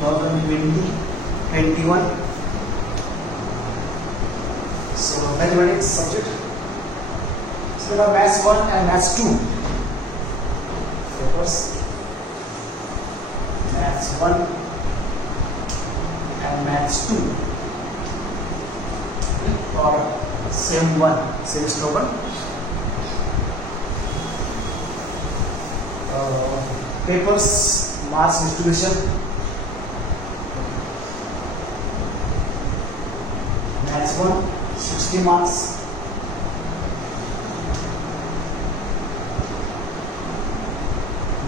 2020-21. So mathematics subject. So now maths 1 and maths 2 papers. Maths 1 and maths 2 for semester 1. Papers, marks distribution. Maths 1 60 marks.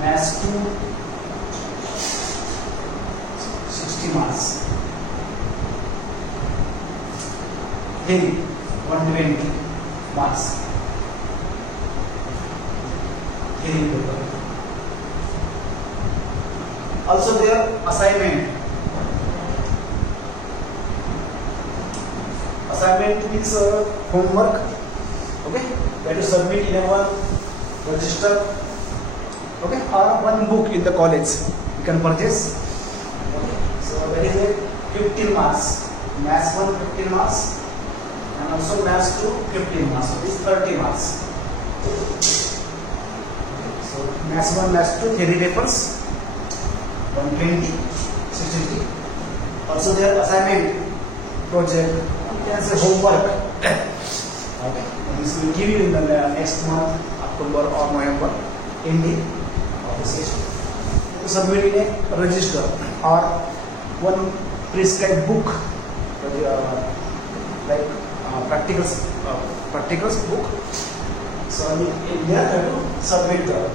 Maths 2 60 marks. Theory 120 marks. Theory paper. Also their assignment. Assignment means homework. Okay, that is submit in one register. Okay, or one book in the college you can purchase. Okay, so that is a 15 marks. Maths 1 15 marks, and also maths 2 15 marks. So this 30 marks. Okay, so maths 1, maths 2 theory papers. 120, 60. Also their assignment, project, you can say homework. Okay, this will give you in the next month, October or November, ending of the session. To submit in a register or one prescribed book, like practicals book. So in there you have to submit the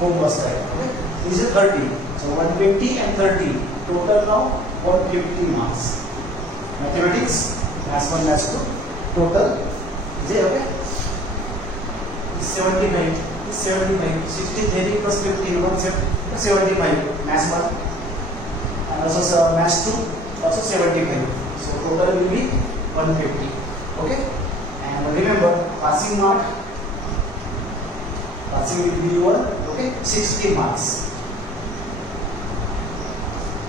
homework type. Okay, this is 30. So 120 and 30, total now 150 marks. Mathematics, maths 1, maths 2, total is okay. 79, 60 theory plus 15, 75. Maths 1 and also maths 2, also 75. So total will be 150. Okay, and remember passing mark. Passing will be 1. Okay, 60 marks.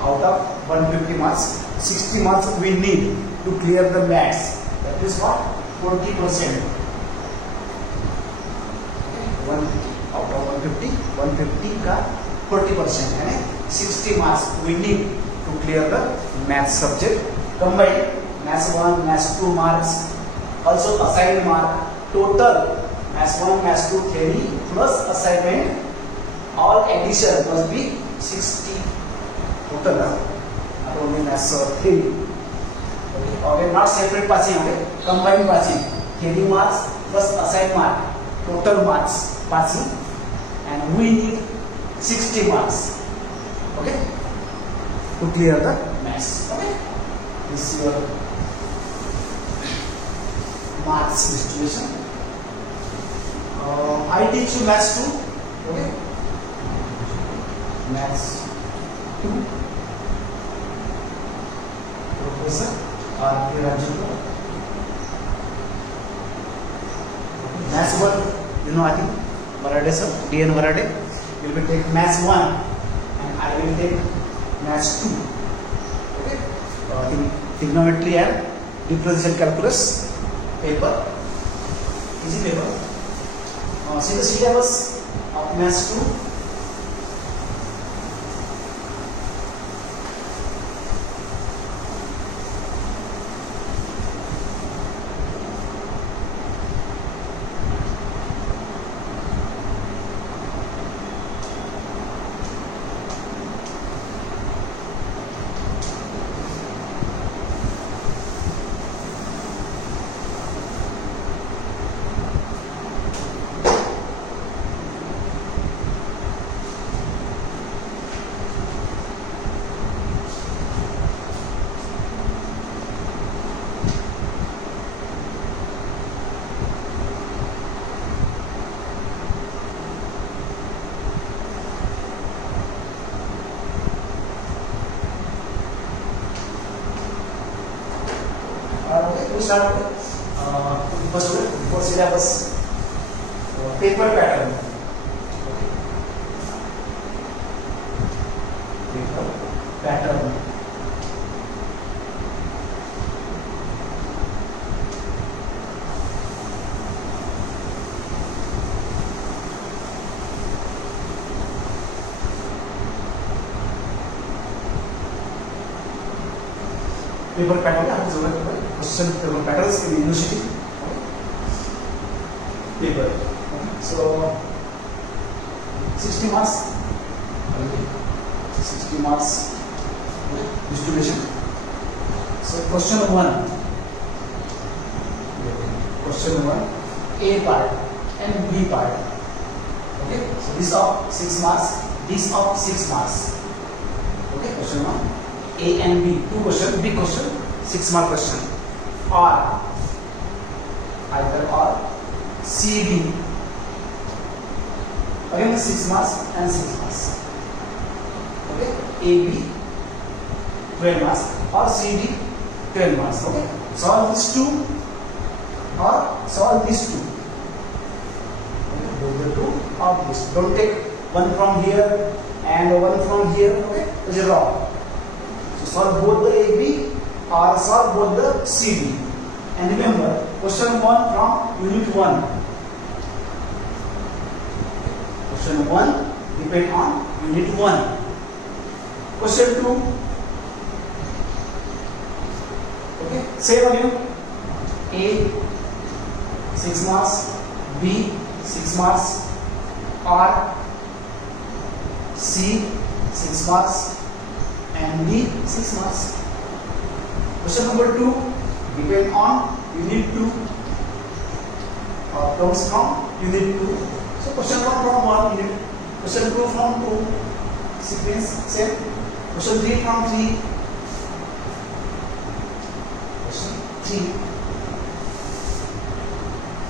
Out of 150 marks, 60 marks we need to clear the maths. That is what? 40%. Okay, 150 out of 150, 150 का 40%. यानी 60 marks we need to clear the maths subject. Combined maths 1, maths 2 marks, also assigned mark. Total maths 1, maths 2 theory plus assignment, all addition must be 60. Total, not only maths 3. Okay, not separate passing. Okay, combined passing. Theory marks plus assigned mark. Total marks passing, and we need 60 marks. Okay, to clear the maths. Okay, this is your marks distribution. I teach you maths 2. Okay, maths 2. Professor R.K. Rajendra. Maths 1, you know, I think Varade sir, D.N. Varade will be take maths 1 and I will take maths 2. Okay, trigonometry and differential calculus paper, easy paper. See the syllabus of maths 2. We start first before syllabus paper pattern. Okay. Paper pattern. Paper pattern आपको जरूरत है question paper patterns की university paper so 60 marks 60 marks distribution. So question 1 A part and B part. Okay, so this of 6 marks, this of 6 marks. Okay, question 1 A and B, two question, big question, 6 mark question. Or either or C, D. Again 6 marks and 6 marks. Okay, A, B 12 marks or C, D 12 marks. Okay, solve these two or solve these two. Okay, both the two of this. Don't take one from here and one from here. Okay, it's wrong. Solve both the AB or solve both the CD. And remember, question 1 from unit 1. Question 1 depend on unit 1. Question 2. Okay, same again. A 6 marks, B 6 marks, or C 6 marks. And D 6 marks. Question number 2 depend on unit 2 or comes from unit 2. So question 1 from 1 unit, question 2 from 2 sequence same. Question 3 from 3. Question 3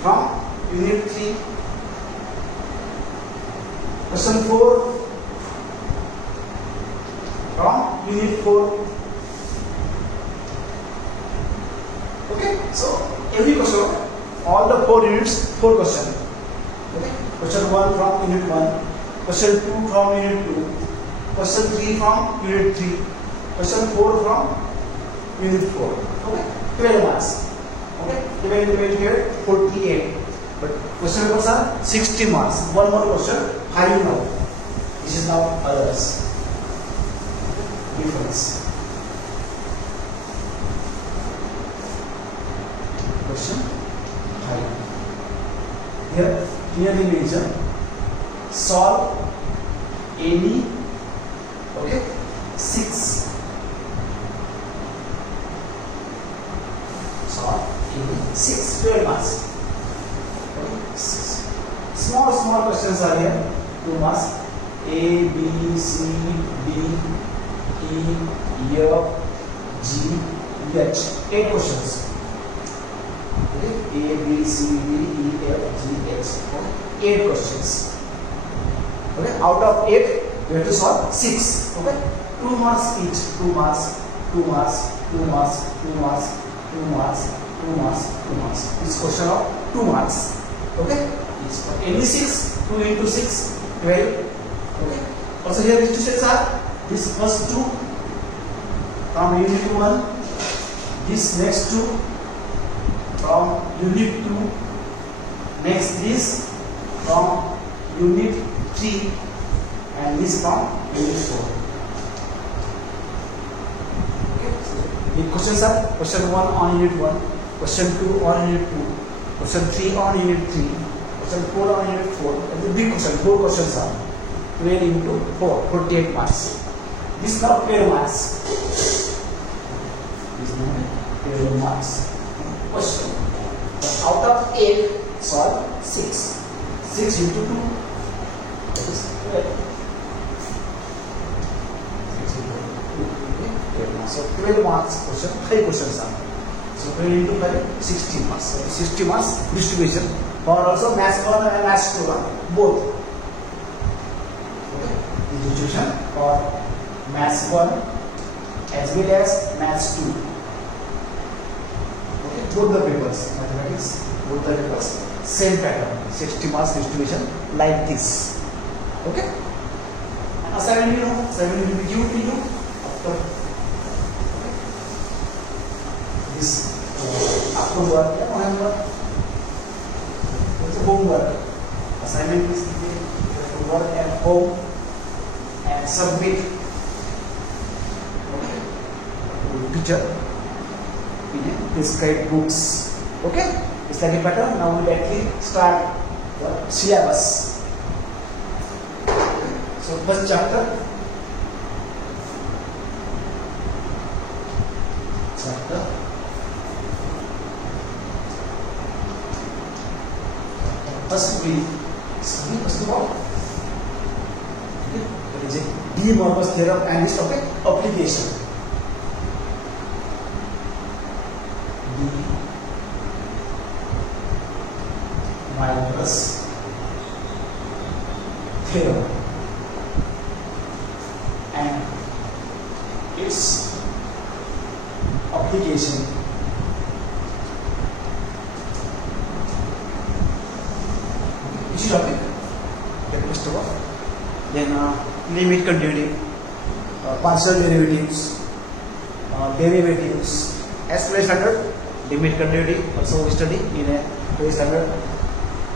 from unit 3. Question 4 from unit 4. Okay, so every question, all the 4 units, 4 question. Okay, question 1 from unit 1, question 2 from unit 2, question 3 from unit 3, question 4 from unit 4. Okay, 12 marks. Okay, divided here 48. But question numbers are 60 marks. One more question. How you know? This is now others. Difference. Question 5. Here clearly mention solve any 6. Solve any 6 12 marks. Okay, 6. Small questions are here. 2 marks. A, B, C, D, E, F, G, H. 8 questions. Okay. A, B, C, D, E, F, G, H. Okay. 8 questions. Okay. Out of 8, we have to solve 6. Okay. 2 marks each. 2 marks, 2 marks, 2 marks, 2 marks, 2 marks, 2 marks, 2 marks. This question of 2 marks. Okay. Any 6, 2 into 6, 12. Okay. Also here these two sets are this first 2 from unit 1, this next 2 from unit 2, next this from unit 3, and this from unit 4. Okay. So the questions are question 1 on unit 1, question 2 on unit 2, question 3 on unit 3, question 4 on unit 4. And the big question, 4 questions are 12 into 4, 48 marks. This is now 12 marks. This is now 12 marks. Question. Out of 8, solve 6. 6 into 2. That is 12. 6 into 2. Okay. 12 marks. So 12 marks question. 5 questions are. So 12 into 5, 60 marks. So 60 marks distribution. For also maths 1 and maths 2, both. Okay. Distribution for maths 1 as well as maths 2. Okay. Both the papers, mathematics, both the papers, same pattern. 60 marks distribution like this. Okay. And assignment, you know, assignment will be given to you. So this October, November, it's a homework. Assignment is you have to work at home and submit to teacher in a prescribed books. Okay, it's like a pattern. Now we directly start the syllabus. So first chapter. First we study first of all there is a De Morgan's theorem and its topic application. De Morgan's theorem and its application. Topic, that first of all, then limit continuity, partial derivatives, derivatives, as well as standard limit continuity. Also we study in a very standard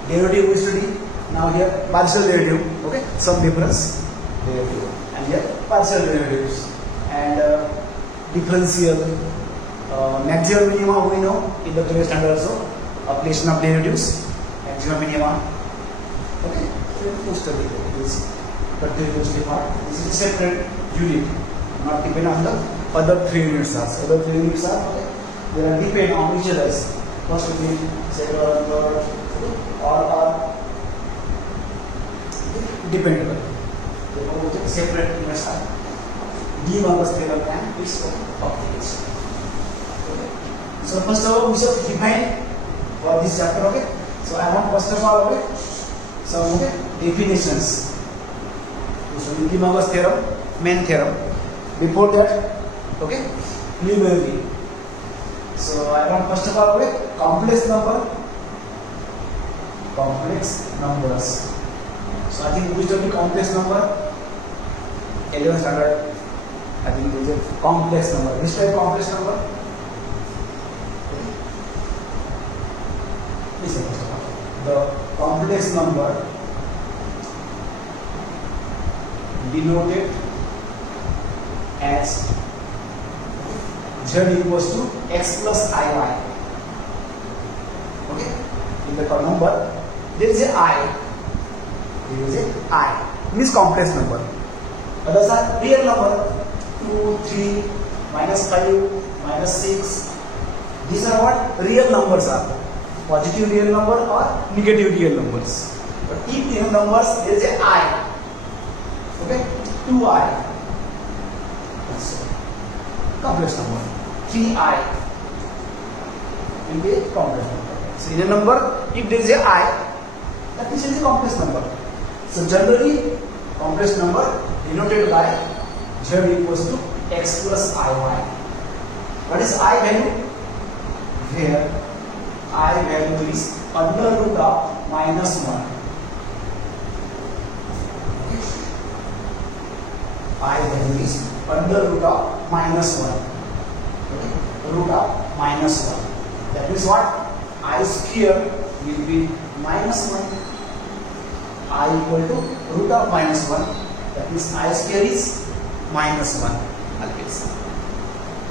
derivative. We study now here partial derivative. Okay, some difference derivative, and here partial derivatives and differential, maximum minima. We know in the previous standard also application of derivatives, maximum minima. Okay, so we study this continuously part. This is a separate unit, not depend on the other 3 units. Other 3 units are okay. They are depend on each other. First unit, second or third, all are dependable. Therefore, we separate units are De Morgan's theorem and its application. Okay. So first of all, we should define for this chapter. Okay. So I want first of all, okay, some definitions. So De Morgan's theorem, main theorem. Before that, okay, preliminary. So I want first of all, okay, complex numbers. So I think we study complex number. 11th standard. I think there is a complex number. Which type complex number? Okay. Listen first of all. The complex number denoted as z equals to x plus iy. Okay, in the number there is a I. There is a I. Means complex number. Others are real number. 2, 3, minus 5, minus 6. These are what real numbers are. Positive real number or negative real numbers. But if in numbers there is a I. Okay, 2i. That's complex number. 3i will be a complex number. So in a number, if there is a I, that means it is a complex number. So generally, complex number denoted by z equals to x plus iy. What is I value? Where I value is under root of minus 1. I value is under root of minus 1. Okay. Root of minus 1. That means what? I square will be minus 1. I equal to root of minus 1. That means I square is minus 1. Always.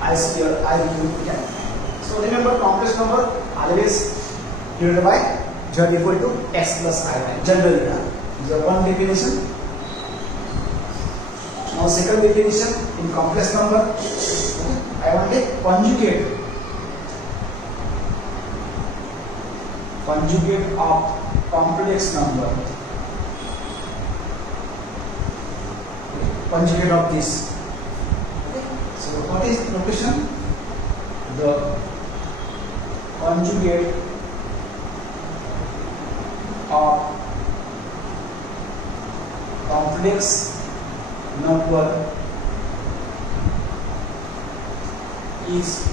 I square I equal to 10. So remember, complex number always divided by z equal to x plus iy. Generally, this is one definition. Now second definition in complex number, I want a conjugate of complex number. Conjugate of this. So what is the notation? The conjugate of complex number is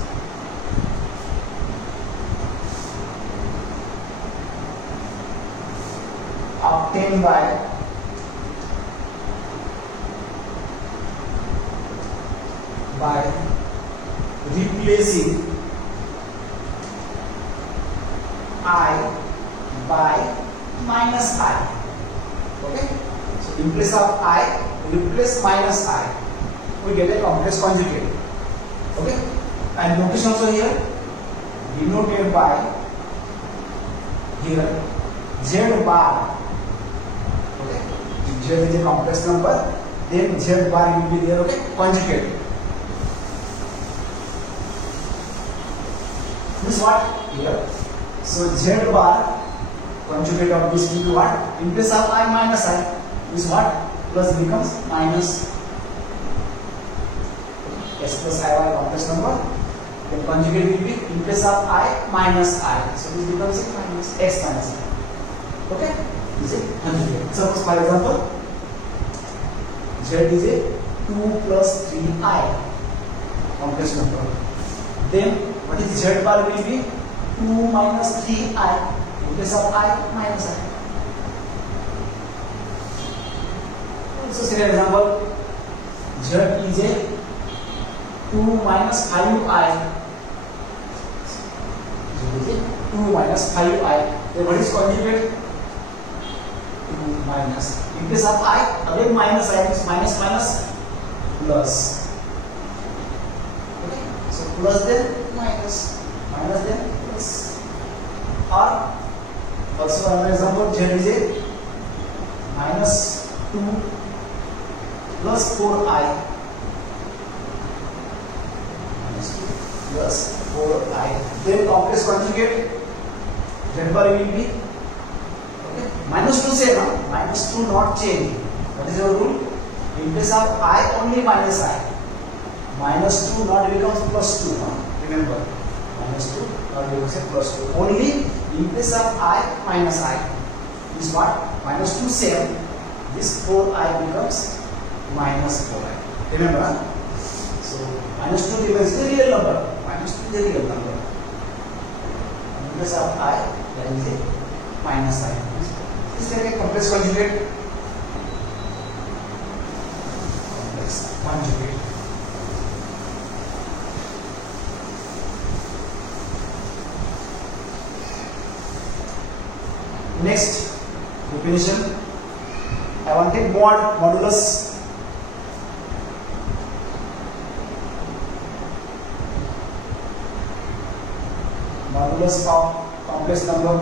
obtained by by replacing I by minus I. Okay, so in place of I, replace minus I, we get a complex conjugate. Okay, and notation also here denoted by here Z bar. Okay, if Z is a complex number, then Z bar will be there. Okay, conjugate means what here? So Z bar conjugate of this will be what? In place of I minus I is what? Plus becomes minus s plus I y complex number. Then conjugate will be in place of I minus I. So this becomes a minus x minus I. Okay? This is conjugate. Suppose for example, Z is a 2 plus 3i complex number. Then what is Z bar will be 2 minus 3i in place of I minus I. So second example, Z is a 2 minus 5i. Z is a 2 minus 5i. Then what is conjugate? 2 minus. In place of I, again minus I is minus minus plus. Okay, so plus then minus, minus then plus. Or also another example, Z is a minus 2 plus 4i. Minus 2 plus 4i. Then complex conjugate, Z bar will be minus 2 say no, minus 2 not change. What is your rule? In place of I only minus I. Minus 2 not becomes plus 2. No? Remember, minus 2 not becomes plus 2. Only in place of I minus I. Is what? Minus 2 same. This 4i becomes minus 4i. Remember? So minus 2 is the real number. Minus 2 is the real number. In place of I, there is a minus I. Is there a complex conjugate? Complex conjugate. Next definition, I wanted modulus. Modulus of complex number.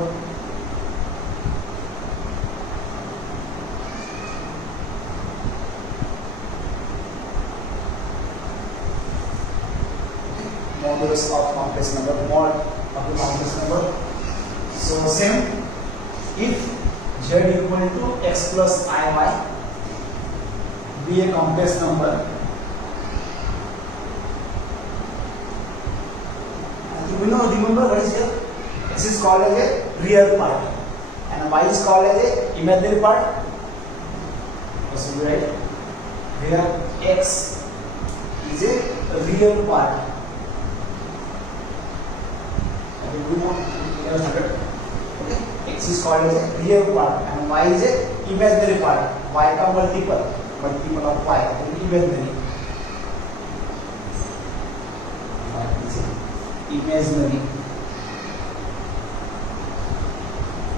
Modulus of complex number, mod of the complex number. So same, if Z equal to x plus iy be a complex number, we know, remember what is here? X is called as a real part and y is called as a imaginary part. So we write here x is a real part. Okay. X is called as a real part and y is a imaginary part. Y का multiple of y, imaginary. Imaginary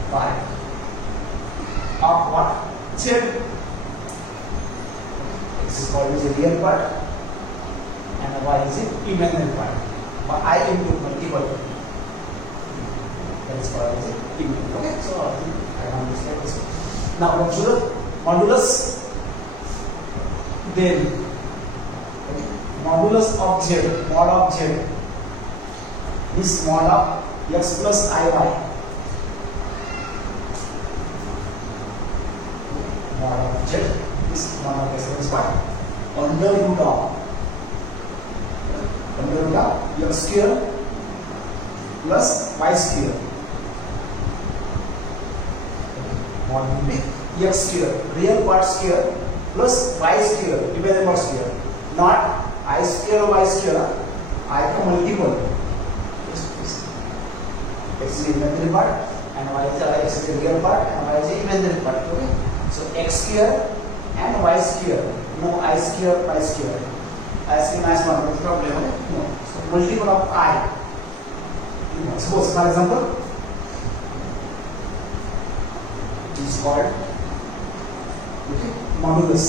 part of what? Z. X is called as a real part and y is a imaginary part. But I into multiple. That is called as a imaginary. Okay, so I want to say this one. Now modulus. Then modulus of Z, mod of Z. This mod of x plus iy. Mod of Z. This mod of x is what? Under root of x square plus y square. Mod will be x square, real part square plus y square, imaginary part square. Not I square y square. I का multiple. X is imaginary part and y is a real part and y is a imaginary part. Okay. So x square and y square. No I square y square. as in mass one problem. No. So multiple of I. Suppose, for example, it is called modulus.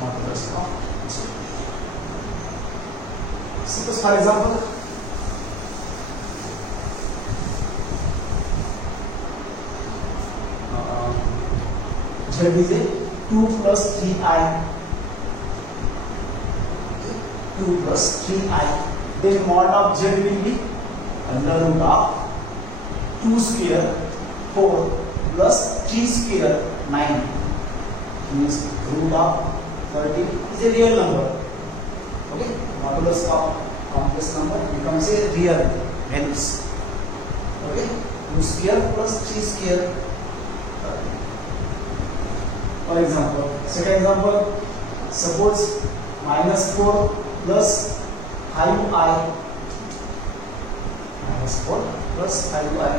Modulus of. Suppose, for example, Z is a 2 plus 3i. 2 plus 3i. Then mod of Z will be under root of 2 square 4 plus 3 square 9. Means root of 30 is a real number. Okay, modulus of complex number becomes a real values. Okay, 2 square plus 3 square 30. For example, second example, suppose minus 4 plus 5i. Minus 4 plus 5i.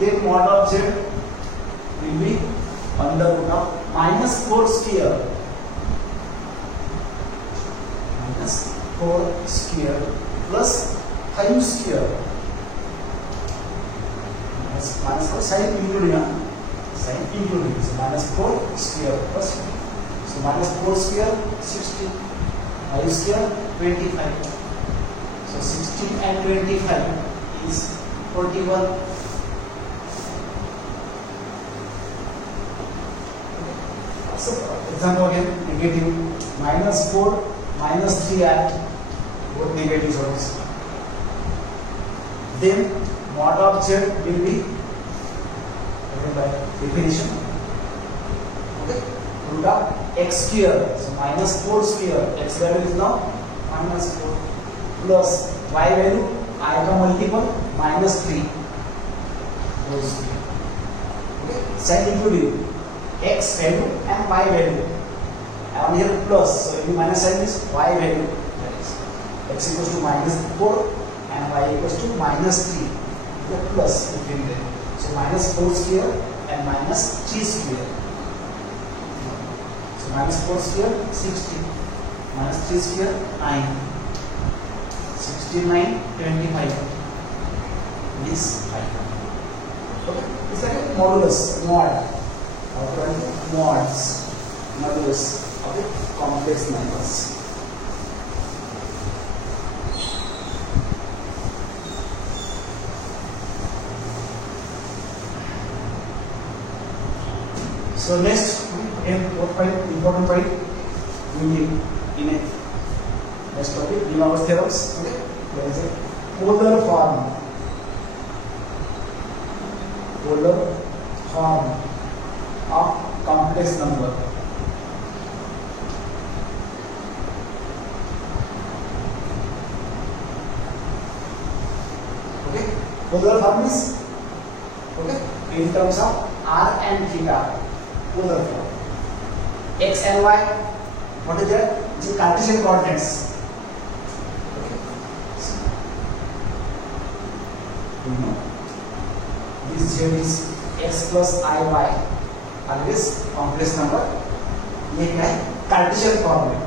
Then mod of Z will be under root of minus 4 square. Minus 4 square plus 5 square. Minus 4 sign including. Sign including. So minus 4 square plus. So minus 4 square 16. 5 square 25. So 16 and 25 is 41. So example again, negative minus 4 minus 3i, both negatives also. Then mod of Z will be by definition, okay, root of x square. So minus 4 square, x value is now minus 4 plus y value, I का multiple minus 3 whole square. Okay, sign including x value and y value. And here plus, so if you minus sign is y value, that is x equals to minus 4 and y equals to minus 3. The plus between them. So minus 4 square and minus 3 square. So minus 4 square 60, minus 3 square 9. 69, 25 is 5. Okay, is that a modulus, mod? Mods, modulus of the complex numbers. So next, important point we need in a next topic, De Morgan's theorems. Okay, there is a polar form of complex number. Okay, polar form is, okay, in terms of r and theta. Polar form. X and y, what is that? The Cartesian coordinates. Okay. You know, this Z is x plus iy, always complex number. ये क्या है? Cartesian coordinate.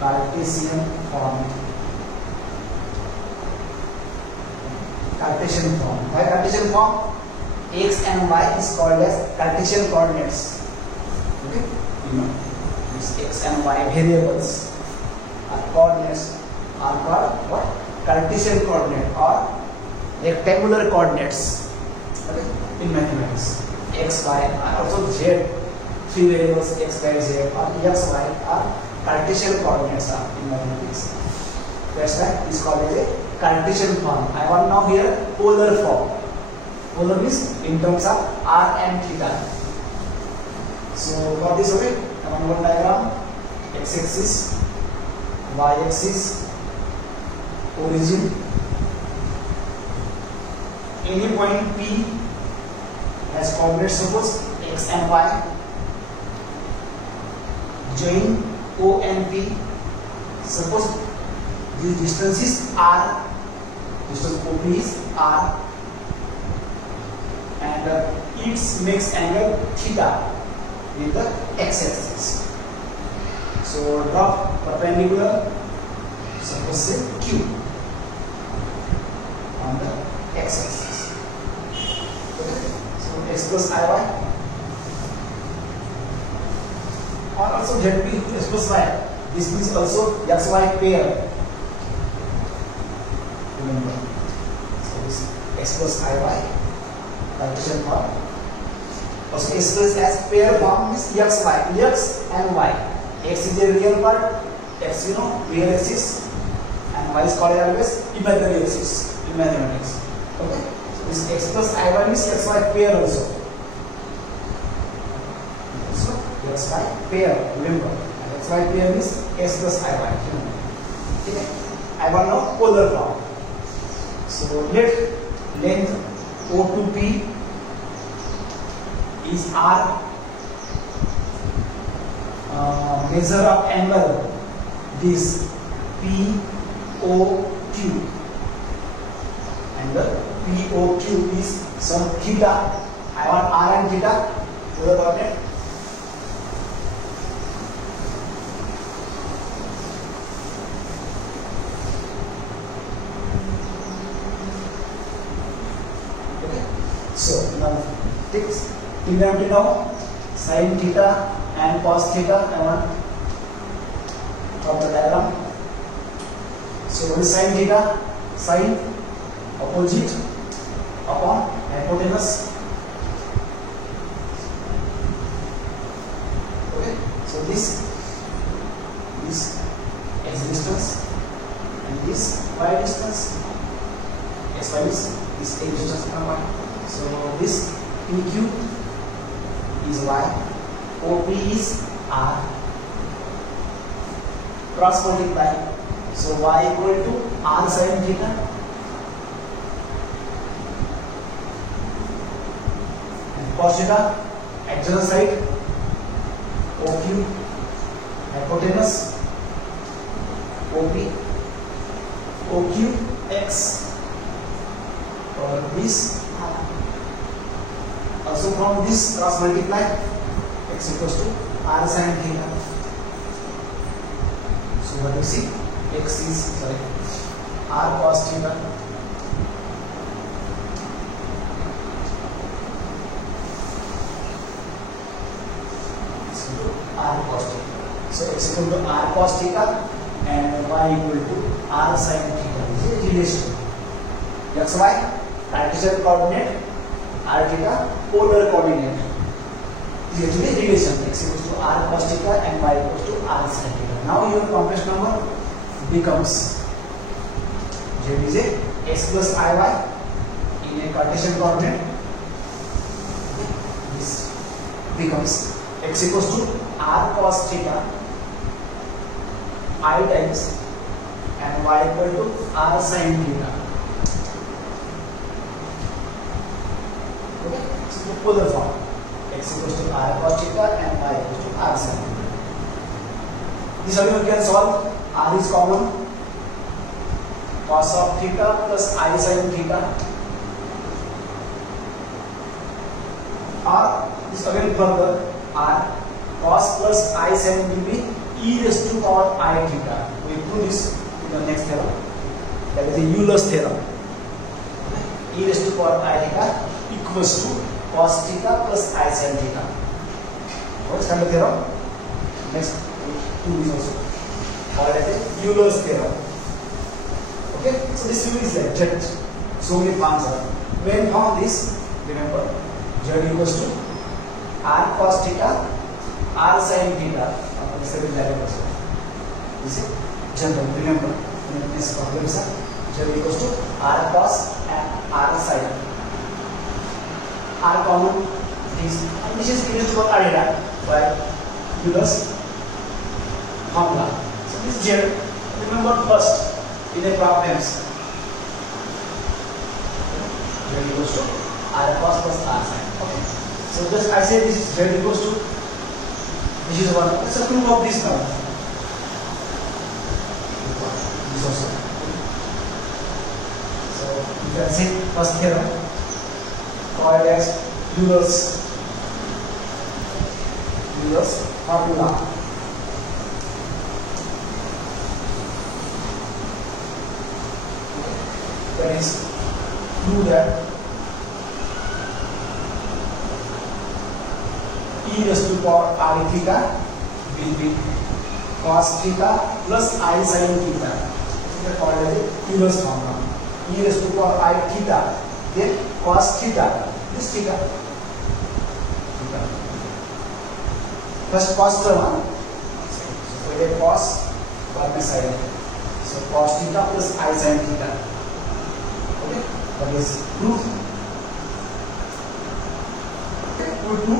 Cartesian form. Cartesian form. Why Cartesian form? X and y is called as Cartesian coordinates. Okay, you know, these x and y variables are coordinates are called what? Cartesian coordinate or rectangular coordinates. Okay, in mathematics, x, y, and also z. Three variables x, y, z or x, y are Cartesian coordinates in mathematics. That's why it's called as a Cartesian form. I want now here polar form. Polar means in terms of r and theta. So for this, okay, I want one diagram: x-axis, y-axis, origin. Any point P has coordinates, suppose x and y. Join O and P. Suppose this distance is r. Distance OP is r. it makes angle theta with the x-axis. So drop perpendicular, suppose say Q on the x-axis. Okay. So x plus iy, or also zp x plus y. This means also xy pair. Remember. So this x plus iy partition form. Also expressed as pair form is xy, x and y. X is a real part, x real axis, and y is called always imaginary axis in mathematics. Okay. So this x plus iy is xy pair also. So xy pair, remember. Xy pair is x plus iy. Okay. I want now polar form. So let length O to P is R. Measure of angle this POQ, and the POQ is some theta. I want R and theta to the coordinate. Okay. So now fix trigonometry now. Sin theta and cos theta I want from the diagram. So what is sin theta? Sin opposite upon hypotenuse. Okay. So this x distance and this y distance. X y is this x distance from y. So this PQ is y. OP is R. Cross multiply. So y equal to R sin theta. And cos theta, adjacent side, OQ, hypotenuse, OP, OQ, X. Or this. Also from this cross multiply. X equals to R sin theta. So what do you see? X is R cos theta. So R cos theta. So x equal to R cos theta and y equal to R sin theta. This is a relation. X y Cartesian coordinate, R theta polar coordinate. This is the relation. X equals to R cos theta and y equals to R sin theta. Now your complex number becomes Z is a x plus iy in a Cartesian coordinate. This becomes x equals to R cos theta I times and y equal to R sin theta. Okay, so the polar form. X equals to R cos theta and y equals to R sin theta. This how you can solve. R is common. Cos of theta plus I sin theta. Or this again further. R cos plus I sin will be e raised to power I theta. We do this in the next theorem. That is the Euler's theorem. E raised to power I theta equals to cos theta plus I sin theta. What's kind of theorem? Next two is also called as a Euler's theorem. Okay, so this U is like Z. So many forms are. When found this, remember Z equals to R cos theta, R sin theta. This is general. Remember, in this problem, Z equals to R cos and R sin. R common is, and this is used for R theta by Euler's formula. So this Z, remember first in a problems, Z equals to R cos plus R sin. Okay. So just I say this is Z equals to, this is one. Let's proof of this now. This also. So you can see first theorem called as Euler's formula. That is, prove that e raised to power I theta will be cos theta plus I sin theta. It is called as Euler's formula. E raised to power I theta, then cos theta, this theta. First cos term, so we get cos, बाद में sin. So cos theta plus I sin theta. Okay, that is proof. Okay, we will do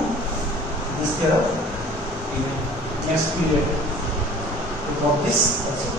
this theorem in next period. We got this also.